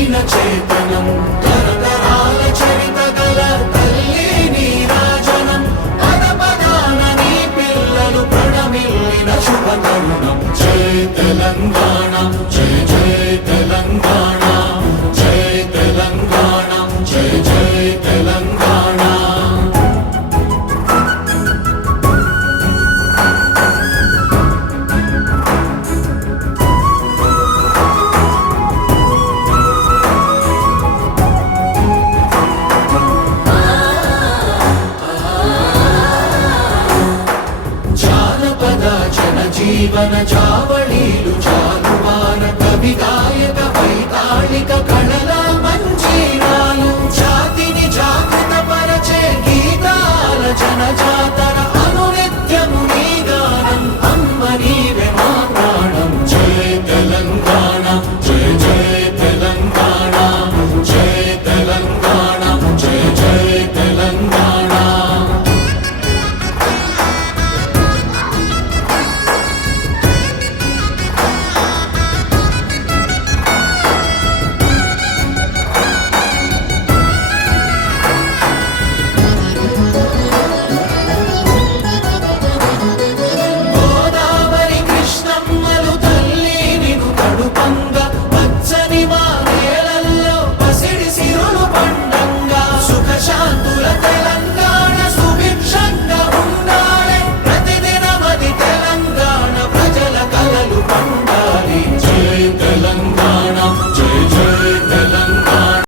దీన చేతనం తరతరాల చరిత గల తల్లి నీరాజనం పద పదాన నీ పిల్లలు ప్రణమిల్లిన శుభ తరుణం జై తెలంగాణ జై జై తెలంగాణ జై తెలంగాణ జై జై తెలంగాణ జీవన జావళ